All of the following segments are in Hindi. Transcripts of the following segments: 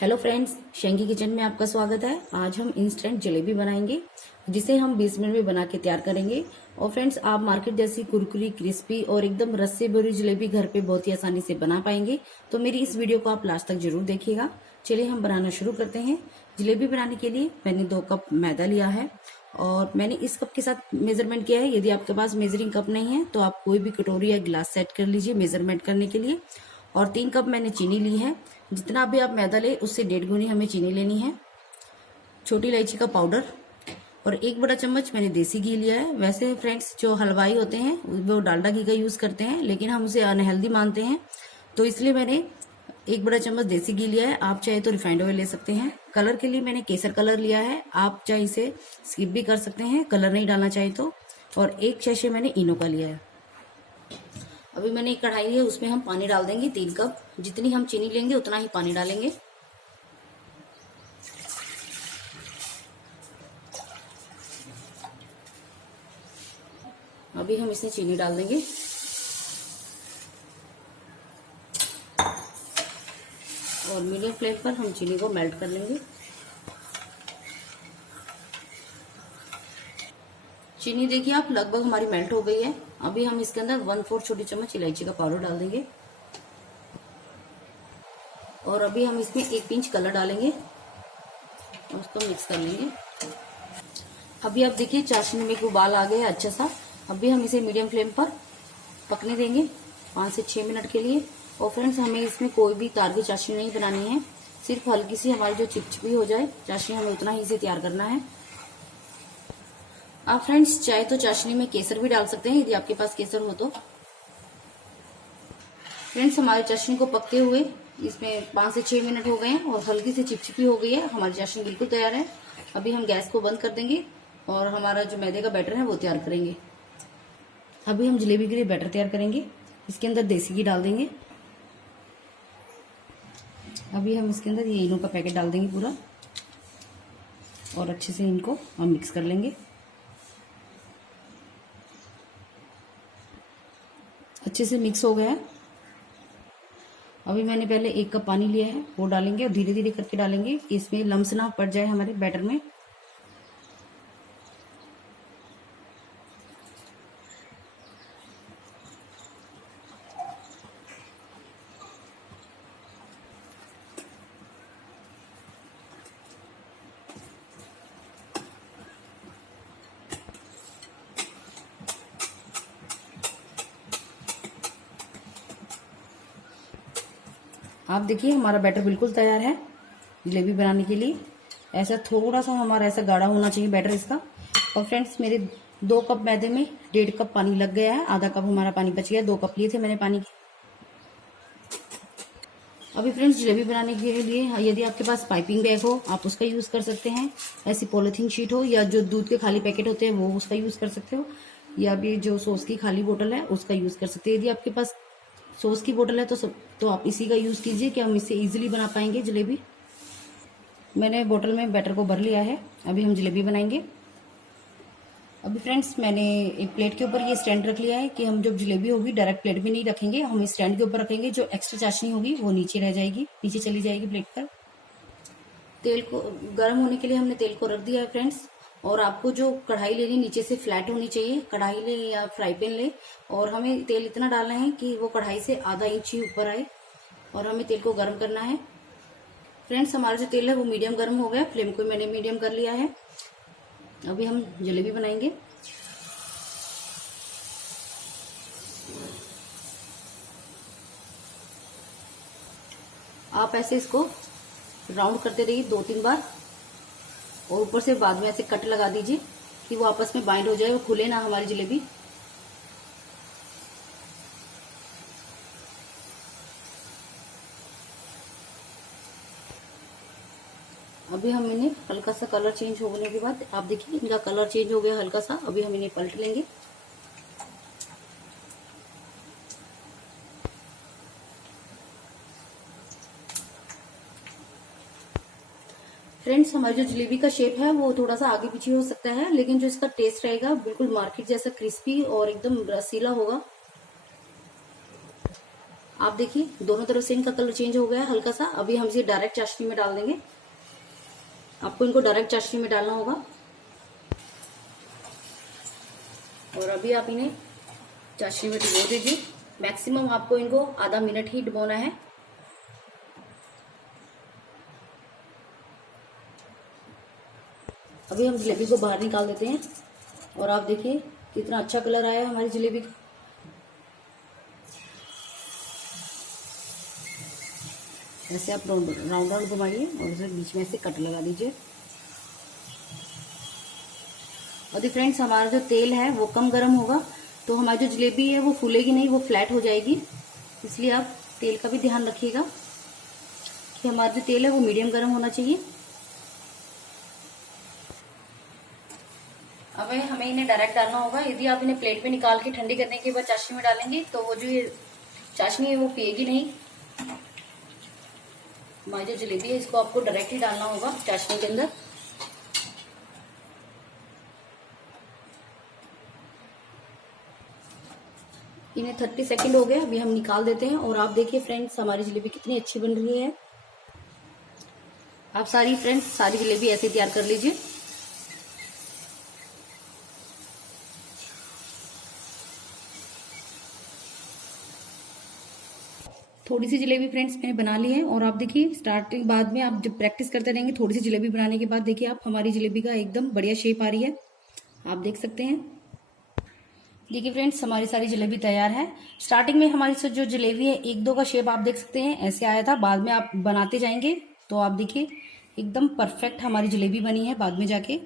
हेलो फ्रेंड्स, शेंगी किचन में आपका स्वागत है। आज हम इंस्टेंट जलेबी बनाएंगे जिसे हम 20 मिनट में बना के तैयार करेंगे। और फ्रेंड्स, आप मार्केट जैसी कुरकुरी, क्रिस्पी और एकदम रस से भरी जलेबी घर पे बहुत ही आसानी से बना पाएंगे। तो मेरी इस वीडियो को आप लास्ट तक जरूर देखिएगा। चलिए हम बनाना शुरू करते हैं। जलेबी बनाने के लिए मैंने 2 कप मैदा लिया है और मैंने इस कप के साथ मेजरमेंट किया है। यदि आपके पास मेजरिंग कप नहीं है तो आप कोई भी कटोरी या गिलास सेट कर लीजिए मेजरमेंट करने के लिए। और 3 कप मैंने चीनी ली है। जितना भी आप मैदा ले उससे 1.5 गुनी हमें चीनी लेनी है। छोटी इलायची का पाउडर और 1 बड़ा चम्मच मैंने देसी घी लिया है। वैसे फ्रेंड्स, जो हलवाई होते हैं वो डालडा घी का यूज करते हैं, लेकिन हम उसे अनहेल्दी मानते हैं, तो इसलिए मैंने 1 बड़ा चम्मच देसी घी लिया है। आप चाहे तो रिफाइंड ऑयल ले सकते हैं। कलर के लिए मैंने केसर कलर लिया है, आप चाहे इसे स्किप भी कर सकते हैं कलर नहीं डालना चाहे तो। और 1 सैशे मैंने इनो का लिया है। अभी मैंने एक कढ़ाई है, उसमें हम पानी डाल देंगे 3 कप। जितनी हम चीनी लेंगे उतना ही पानी डालेंगे। अभी हम इसमें चीनी डाल देंगे और मीडियम फ्लेम पर हम चीनी को मेल्ट कर लेंगे। चीनी देखिए आप लगभग हमारी मेल्ट हो गई है। अभी हम इसके अंदर 1/4 छोटी चम्मच इलायची का पाउडर डाल देंगे और अभी हम इसमें 1 पिंच कलर डालेंगे और उसको मिक्स कर लेंगे। अभी आप देखिए चाशनी में एक उबाल आ गया है अच्छा सा। अभी हम इसे मीडियम फ्लेम पर पकने देंगे 5 से 6 मिनट के लिए। और फ्रेंड्स, हमें इसमें कोई भी तार की चाशनी नहीं बनानी है, सिर्फ हल्की सी हमारी जो चिपचिपी हो जाए चाशनी, हमें उतना ही इसे तैयार करना है। आप फ्रेंड्स चाहे तो चाशनी में केसर भी डाल सकते हैं यदि आपके पास केसर हो तो। फ्रेंड्स, हमारी चाशनी को पकते हुए इसमें 5 से 6 मिनट हो गए हैं और हल्की सी चिपचिपी हो गई है। हमारी चाशनी बिल्कुल तैयार है। अभी हम गैस को बंद कर देंगे और हमारा जो मैदे का बैटर है वो तैयार करेंगे। अभी हम जलेबी के लिए बैटर तैयार करेंगे। इसके अंदर देसी घी डाल देंगे। अभी हम इसके अंदर ये इनो का पैकेट डाल देंगे पूरा और अच्छे से इनको हम मिक्स कर लेंगे। अच्छे से मिक्स हो गया है। अभी मैंने पहले 1 कप पानी लिया है, वो डालेंगे और धीरे धीरे करके डालेंगे कि इसमें लम्स ना पड़ जाए हमारे बैटर में। आप देखिए हमारा बैटर बिल्कुल तैयार है जलेबी बनाने के लिए। ऐसा थोड़ा सा हमारा ऐसा गाढ़ा होना चाहिए बैटर इसका। और फ्रेंड्स, मेरे 2 कप मैदे में 1.5 कप पानी लग गया है। आधा कप हमारा पानी बच गया। 2 कप लिए थे मैंने पानी के। अभी फ्रेंड्स, जलेबी बनाने के लिए यदि आपके पास पाइपिंग बैग हो आप उसका यूज कर सकते हैं। ऐसी पॉलिथीन शीट हो या जो दूध के खाली पैकेट होते हैं वो उसका यूज कर सकते हो, या भी जो सॉस की खाली बोतल है उसका यूज कर सकते हैं। यदि आपके पास सॉस की बोतल है तो आप इसी का यूज कीजिए कि हम इससे इजीली बना पाएंगे जलेबी। मैंने बोतल में बैटर को भर लिया है। अभी हम जलेबी बनाएंगे। अभी फ्रेंड्स, मैंने एक प्लेट के ऊपर ये स्टैंड रख लिया है कि हम जब जलेबी होगी डायरेक्ट प्लेट में नहीं रखेंगे, हम इस स्टैंड के ऊपर रखेंगे। जो एक्स्ट्रा चाशनी होगी वो नीचे रह जाएगी, नीचे चली जाएगी प्लेट पर। तेल को गर्म होने के लिए हमने तेल को रख दिया है फ्रेंड्स। और आपको जो कढ़ाई लेनी नीचे से फ्लैट होनी चाहिए, कढ़ाई ले या फ्राई पैन ले। और हमें तेल इतना डालना है कि वो कढ़ाई से आधा इंच ही ऊपर आए और हमें तेल को गर्म करना है। फ्रेंड्स, हमारा जो तेल है वो मीडियम गर्म हो गया। फ्लेम को मैंने मीडियम कर लिया है। अभी हम जलेबी बनाएंगे। आप ऐसे इसको राउंड करते रहिए 2-3 बार और ऊपर से बाद में ऐसे कट लगा दीजिए कि वो आपस में बाइंड हो जाए, वो खुले ना हमारी जलेबी। अभी हम इन्हें हल्का सा कलर चेंज होने के बाद आप देखिए इनका कलर चेंज हो गया हल्का सा। अभी हम इन्हें पलट लेंगे। फ्रेंड्स, हमारी जो जलेबी का शेप है वो थोड़ा सा आगे पीछे हो सकता है, लेकिन जो इसका टेस्ट रहेगा बिल्कुल मार्केट जैसा क्रिस्पी और एकदम रसीला होगा। आप देखिए दोनों तरफ से इनका कलर चेंज हो गया है हल्का सा। अभी हम इसे डायरेक्ट चाशनी में डाल देंगे। आपको इनको डायरेक्ट चाशनी में डालना होगा और अभी आप इन्हें चाशनी में डुबो दीजिए। मैक्सिमम आपको इनको आधा मिनट ही डुबोना है। अभी हम जलेबी को बाहर निकाल देते हैं और आप देखिए कितना अच्छा कलर आया है हमारी जलेबी का। ऐसे आप राउंड राउंड घुमाइए और उसे बीच में से कट लगा दीजिए। और फ्रेंड्स हमारा जो तेल है वो कम गर्म होगा तो हमारी जो जलेबी है वो फूलेगी नहीं, वो फ्लैट हो जाएगी। इसलिए आप तेल का भी ध्यान रखिएगा कि हमारा जो तेल है वो मीडियम गर्म होना चाहिए। अब हमें इन्हें डायरेक्ट डालना होगा। यदि आप इन्हें प्लेट में निकाल के ठंडी करने के बाद चाशनी में डालेंगे तो वो जो ये चाशनी है वो पिएगी नहीं। हमारी जो जलेबी है इसको आपको डायरेक्ट ही डालना होगा चाशनी के अंदर। इन्हें 30 सेकंड हो गए। अभी हम निकाल देते हैं और आप देखिए फ्रेंड्स हमारी जलेबी कितनी अच्छी बन रही है। आप सारी जलेबी ऐसे तैयार कर लीजिए। थोड़ी सी जलेबी फ्रेंड्स मैंने बना ली है और आप देखिए स्टार्टिंग बाद में आप जब प्रैक्टिस करते रहेंगे थोड़ी सी जलेबी बनाने के बाद देखिए आप हमारी जलेबी का एकदम बढ़िया शेप आ रही है। आप देख सकते हैं। देखिए फ्रेंड्स हमारी सारी जलेबी तैयार है। स्टार्टिंग में हमारी जो जलेबी है एक दो का शेप आप देख सकते हैं ऐसे आया था। बाद में आप बनाते जाएंगे तो आप देखिए एकदम परफेक्ट हमारी जलेबी बनी है बाद में जाके,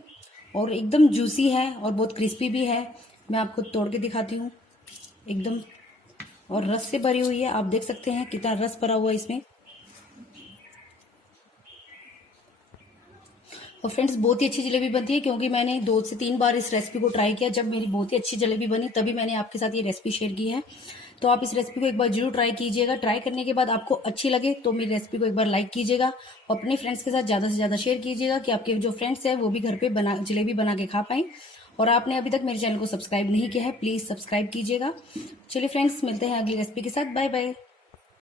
और एकदम जूसी है और बहुत क्रिस्पी भी है। मैं आपको तोड़ के दिखाती हूँ एकदम, और रस से भरी हुई है। आप देख सकते हैं कितना रस भरा हुआ है इसमें। और फ्रेंड्स बहुत ही अच्छी जलेबी बनती है क्योंकि मैंने 2 से 3 बार इस रेसिपी को ट्राई किया। जब मेरी बहुत ही अच्छी जलेबी बनी तभी मैंने आपके साथ ये रेसिपी शेयर की है। तो आप इस रेसिपी को एक बार जरूर ट्राई कीजिएगा। ट्राई करने के बाद आपको अच्छी लगे तो मेरी रेसिपी को एक बार लाइक कीजिएगा और अपने फ्रेंड्स के साथ ज़्यादा से ज़्यादा शेयर कीजिएगा कि आपके जो फ्रेंड्स हैं वो भी घर पे जलेबी बना के खा पाएं। और आपने अभी तक मेरे चैनल को सब्सक्राइब नहीं किया है प्लीज़ सब्सक्राइब कीजिएगा। चलिए फ्रेंड्स मिलते हैं अगली रेसिपी के साथ। Bye bye.